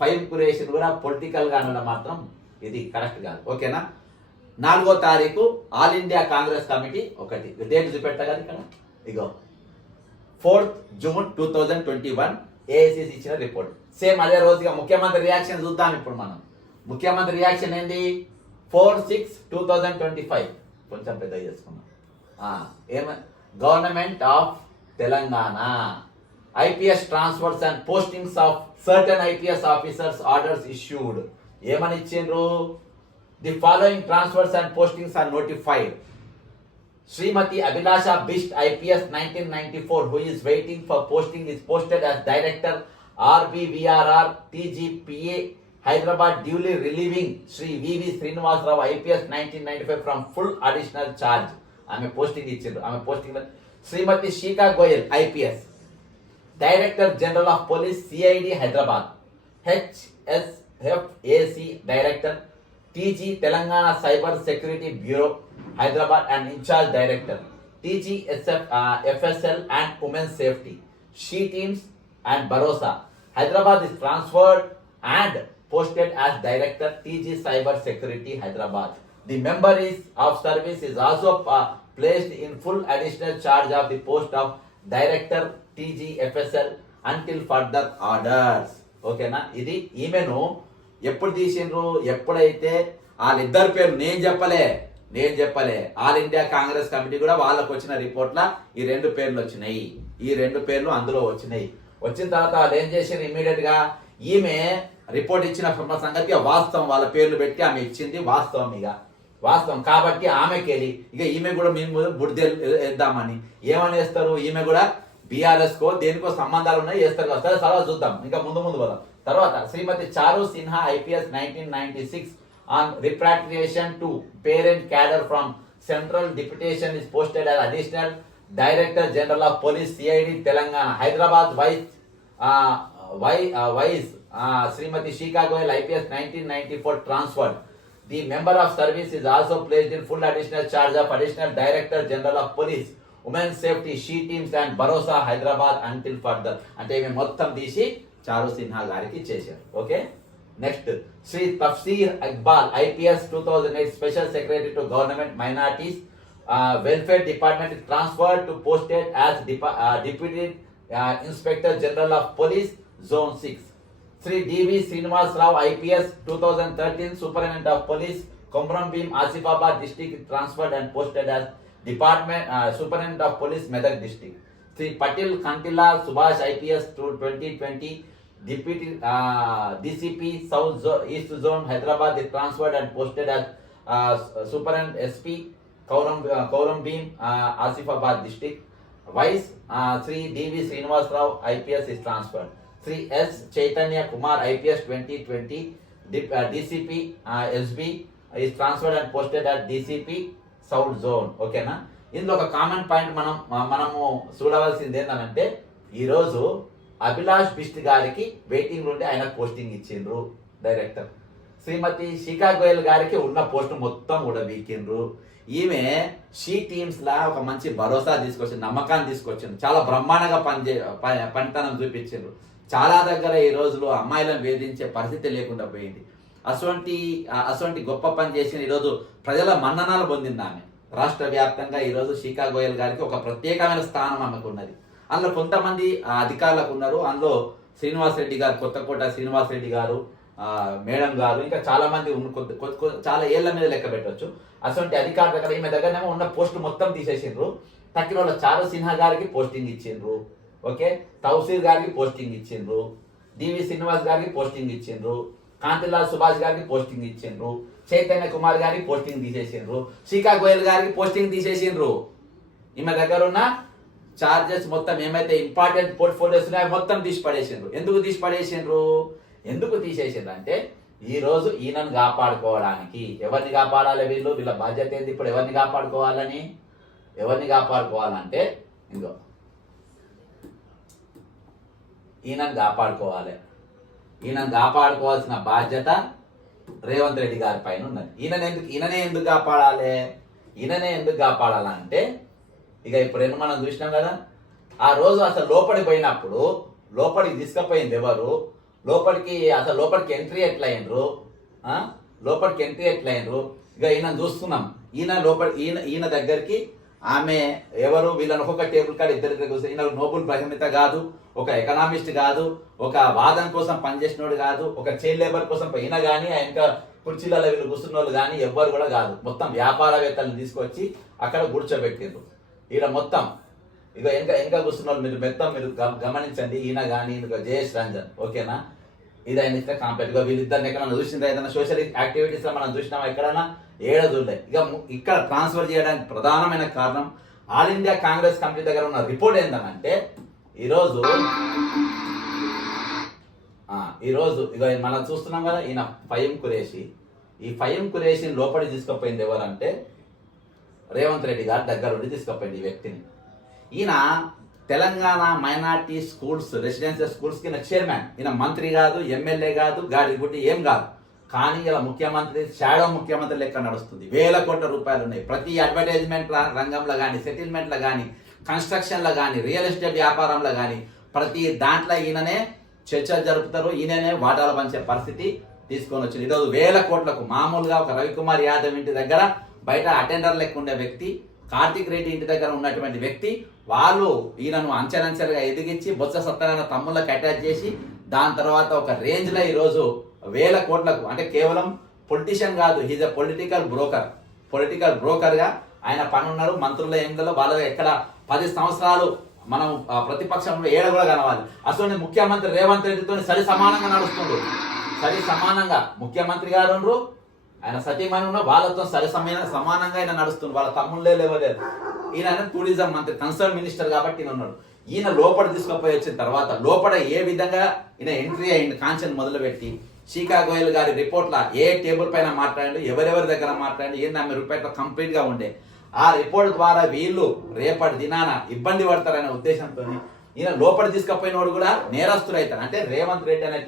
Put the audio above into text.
File creation కూడా పొలిటికల్గా అనడం మాత్రం ఇది కరెక్ట్ కాదు. ఓకేనా? నాలుగో తారీఖు ఆల్ ఇండియా కాంగ్రెస్ కమిటీ ఒకటి. డేట్ చూపెట్టా కదా ఇక్కడ? ఇగో. Fourth June two thousand twenty one AICC ఇచ్చిన రిపోర్ట్ సేమ్ అదే రోజుగా ముఖ్యమంత్రి రియాక్షన్ చూద్దాం ఇప్పుడు మనం. ముఖ్యమంత్రి రియాక్షన్ ఏంటి four six two thousand twenty five కొంచెం పెద్ద చేసుకున్నాం ఏమ government of Telangana IPS transfers and postings of certain IPS officers orders issued ఏమని ఇచ్చిండ్రు the following transfers and postings are notified Shrimati Abhilasha Bisht IPS nineteen ninety four who is waiting for posting is posted as director RBVRR TGPA Hyderabad duly relieving Shri VV Srinivasa Rao IPS nineteen ninety five from full additional charge ఆమె posting ఇచ్చిండ్రు ఆమె posting Shrimati Shikha Goyal IPS Director General of Police CID Hyderabad, HSFAC Director, TG Telangana Cyber Security Bureau Hyderabad and in charge Director, TGSF uh, FSL and Women's Safety, She Teams and Barosa. Hyderabad is transferred and posted as Director TG Cyber Security Hyderabad. The member is of service is also uh, placed in full additional charge of the post of Director TGFSL until further orders ఓకేనా ఇది ఈమెను ఎప్పుడు తీసిండ్రు? ఎప్పుడైతే? వాళ్ళిద్దరి పేరు నేను చెప్పలే. నేను చెప్పలే. ఆల్ ఇండియా కాంగ్రెస్ కమిటీ కూడా వాళ్ళకు వచ్చిన రిపోర్ట్ల ఈ రెండు పేర్లు వచ్చినాయి. ఈ రెండు పేర్లు అందులో వచ్చినాయి. వచ్చిన తర్వాత వాళ్ళు ఏం చేసారు ఇమీడియట్గా ఈమె రిపోర్ట్ ఇచ్చిన సంగతి వాస్తవం వాళ్ళ పేర్లు పెట్టి ఆమె ఇచ్చింది వాస్తవం ఇక. వాస్తవం కాబట్టి ఆమెకెళ్ళి ఇక ఈమె కూడా మేము బుడిద వేద్దామని ఏమని వేస్తారు ఈమె కూడా బీఆర్ఎస్ కో దేనికో సంబంధాలు ఉన్నాయి వేస్తారు కదా సరే చూద్దాం. ఇంకా ముందు ముందు పోదాం. తర్వాత Shrimati Charu Sinha IPS nineteen ninety six on repatriation to parent cadre from central deputation is posted as additional director general of police CID Telangana. Hyderabad vice why vice Shrimati Shikha Goyal IPS nineteen ninety four transferred. The member of service is also placed in full additional charge of additional director general of police. Women safety she teams and Bharosa Hyderabad until further అంటే ఈమె మొత్తం తీసి చారు సిన్హా గారికి చేశారు. Okay? Next Shri Tafseer Iqbal IPS two thousand eight special secretary to government minorities welfare department transfer to posted as deputy inspector general of police zone six Shri DV Srinivas Rao IPS two thousand thirteen superintendent of police Komaram Bheem Asifabad district transferred and posted as department superintendent of police Medak district Shri Patel Kantilal Subhash IPS two twenty twenty deputy DCP south Joe east zone Hyderabad transferred and posted as superintendent SP Komaram Komaram Bheem Asifabad district vice Shri DV Srinivasa Rao IPS is transferred Shri S Chaitanya Kumar IPS twenty twenty DCP SB is transferred and posted at DCP south zone ఓకేనా? ఇందులో ఒక common point మనం మనము చూడవలసింది ఏంటంటే ఈరోజు అభిలాష్ బిస్ట్ గారికి waiting నుండి ఆయన పోస్టింగ్ ఇచ్చిండ్రు డైరెక్టర్ శ్రీమతి శిఖా గోయల్ గారికి ఉన్న పోస్ట్ మొత్తం కూడా వీకిండ్రు. ఈమె షీ టీమ్స్ లా ఒక మంచి భరోసా తీసుకొచ్చింది నమ్మకాన్ని తీసుకొచ్చింది. చాలా బ్రహ్మాండంగా పనిచే ప- పనితనం చూపించిండ్రు. చాలా దగ్గర ఈ రోజులో అమ్మాయిలను వేధించే పరిస్థితి లేకుండా పోయింది. అటువంటి అటువంటి గొప్ప పని చేసిన ఈరోజు ప్రజల మన్ననాలు పొందింది ఆమె. రాష్ట్ర వ్యాప్తంగా ఈరోజు శీకా గోయల్ గారికి ఒక ప్రత్యేకమైన స్థానం ఆమెకు ఉన్నది. అందులో కొంతమంది అధికారులకు ఉన్నారు. అందులో శ్రీనివాస్ రెడ్డి గారు కొత్తకోట శ్రీనివాస్ రెడ్డి గారు మేడం గారు ఇంకా చాలా మంది కొద్ది- కొద్ది- చాలా ఏళ్ళ మీద లెక్క పెట్టవచ్చు అటువంటి అధికారుల దగ్గర ఈమె దగ్గరనేమో ఉన్న పోస్ట్ మొత్తం తీసేసిండ్రు. తక్కిన వాళ్ళ చారు సిన్హా గారికి పోస్టింగ్ ఇచ్చిండ్రు. ఓకే? తౌసీర్ గారికి పోస్టింగ్ ఇచ్చిండ్రు. డివి శ్రీనివాస్ గారికి పోస్టింగ్ ఇచ్చిండ్రు. కాంతిలాల్ సుభాష్ గారికి పోస్టింగ్ ఇచ్చిండ్రు. చైతన్య కుమార్ గారికి పోస్టింగ్ తీసేసిండ్రు. శ్రీకా గోయల్ గారికి పోస్టింగ్ తీసేసిండ్రు. ఈమె దగ్గర ఉన్న చార్జెస్ మొత్తం ఏమైతే ఇంపార్టెంట్ పోర్ట్ఫోలియోస్ ఉన్నాయో మొత్తం తీసి పడేసిండ్రు. ఎందుకు తీసి పడేసిండ్రు? ఎందుకు తీసేసిండ్రు అంటే ఈ రోజు ఈయనను కాపాడుకోవడానికి. ఎవరిని కాపాడాలి వీళ్ళు? వీళ్ళ బాధ్యత ఏంది? ఇప్పుడు ఎవరిని కాపాడుకోవాలని? ఎవరిని కాపాడుకోవాలంటే ఇంకో. ఈయనను కాపాడుకోవాలి. ఈయనను కాపాడుకోవాల్సిన బాధ్యత రేవంత్ రెడ్డి గారి పైన ఉన్నది. ఈయన ఎందుకు ఈయననే ఎందుకు కాపాడాలి? ఈయననే ఎందుకు కాపాడాలంటే ఇక ఇప్పుడు ఏమో మనం చూసినాం కదా ఆ రోజు అసలు లోపలికి పోయినప్పుడు లోపలికి తీసుకుపోయింది ఎవరు? లోపలికి అసలు లోపలికి ఎంట్రీ ఎట్లయినరు లోపలికి ఎంట్రీ ఎట్లయినరు ఇక ఈయన చూస్తున్నాం. ఈయన లోపలి ఈయన ఈయన దగ్గరికి ఆమె ఎవరు వీళ్ళని ఒక్కొక్క టేబుల్ కాడ ఇద్దరు ఇద్దరు కూర్చొని ఈయన నోబుల్ బహిమిత కాదు ఒక ఎకనామిస్ట్ కాదు ఒక వాదన కోసం పనిచేసినోడు కాదు ఒక చైల్డ్ లేబర్ కోసం ఈయన కానీ ఆయన కుర్చీలలో వీళ్ళు కూర్చున్న వాళ్ళు కానీ ఎవ్వరు కూడా కాదు. మొత్తం వ్యాపారవేత్తలను తీసుకొచ్చి అక్కడ కూర్చోబెట్టిండ్రు. ఈయన మొత్తం ఇక ఇంకా ఇంకా కూర్చున్న వాళ్ళు మీరు మొత్తం మీరు గమ- గమనించండి ఈయన కానీ ఈయన జయేష్ రంజన్ ఓకేనా? ఇది ఆయన ఇస్తే కాంపెట్గా వీళ్ళిద్దరిని ఎక్కడైనా చూసిందా? ఏదైనా సోషల్ యాక్టివిటీస్లో మనం చూసినామా? ఎక్కడైనా? ఏడ చూడలే. ఇక ఇక్కడ ట్రాన్స్ఫర్ చేయడానికి ప్రధానమైన కారణం ఆల్ ఇండియా కాంగ్రెస్ కమిటీ దగ్గర ఉన్న రిపోర్ట్ ఏంటంటే ఈరోజు ఈరోజు ఇక మనం చూస్తున్నాం కదా ఈయన ఫయం కురేషి ఈ ఫయం కురేషిని లోపలి తీసుకుపోయింది ఎవరంటే రేవంత్ రెడ్డి గారు దగ్గర ఉండి తీసుకుపోయింది ఈ వ్యక్తిని. ఈయన Telangana minority schools residential schools కింద చైర్మన్. ఈయన మంత్రి కాదు ఎమ్మెల్యే కాదు గాడి గుడ్డి ఏం కాదు. కానీ ఇలా ముఖ్యమంత్రి షాడో ముఖ్యమంత్రి లెక్క నడుస్తుంది. వేల కోట్ల రూపాయలు ఉన్నాయి. ప్రతి అడ్వర్టైజ్మెంట్ రంగంలో కానీ సెటిల్మెంట్లో కానీ కన్స్ట్రక్షన్లో కానీ రియల్ ఎస్టేట్ వ్యాపారంలో కానీ ప్రతి దాంట్లో ఈయననే చర్చలు జరుపుతారు ఈయననే వాటాలు పంచే పరిస్థితి తీసుకొని వచ్చింది. ఈరోజు వేల కోట్లకు మామూలుగా ఒక రవికుమార్ యాదవ్ ఇంటి దగ్గర బయట అటెండర్ లెక్క ఉండే వ్యక్తి కార్తిక్ రెడ్డి ఇంటి దగ్గర ఉన్నటువంటి వ్యక్తి వాళ్ళు ఈయనను అంచెలంచెలుగా ఎదిగించి బొత్స సత్యనారాయణ తమ్ముళ్ళకి అటాచ్ చేసి దాని తర్వాత ఒక రేంజ్లో ఈరోజు వేల కోట్లకు అంటే కేవలం పొలిటీషియన్ కాదు he's a political broker political బ్రోకర్గా ఆయన పనున్నారు మంత్రుల ఎంగలో వాళ్ళ ఎక్కడ పది సంవత్సరాలు మనం ప్రతిపక్షంలో ఏడ కూడా కనవాలి అసలు ముఖ్యమంత్రి రేవంత్ రెడ్డితో సరి సమానంగా నడుస్తుండ్రు సరి సమానంగా ముఖ్యమంత్రి గారు ఆయన సతీమణి ఉన్న వాళ్ళతో సరసమైన సమానంగా ఆయన నడుస్తుంది వాళ్ళ తమ్ముళ్ళే లేవలేదు. ఈయన టూరిజం మంత్రి కన్సర్న్ మినిస్టర్ కాబట్టి ఈయన ఉన్నాడు. ఈయన లోపల తీసుకుపోయి వచ్చిన తర్వాత లోపల ఏ విధంగా ఈయన ఎంట్రీ అయింది కాంచెన్ మొదలుపెట్టి షీకా గోయల్ గారి రిపోర్ట్ల ఏ టేబుల్ పైన మాట్లాడండి ఎవరెవరి దగ్గర మాట్లాడండి ఏంది ఆమె రూపాయలు కంప్లీట్గా ఉండే. ఆ రిపోర్ట్ ద్వారా వీళ్ళు రేపటి దినాన ఇబ్బంది పడతారనే ఉద్దేశంతో ఈయన లోపల తీసుకుపోయినోడు కూడా నేరస్తులు అవుతాడు అంటే రేవంత్ రెడ్డి అనే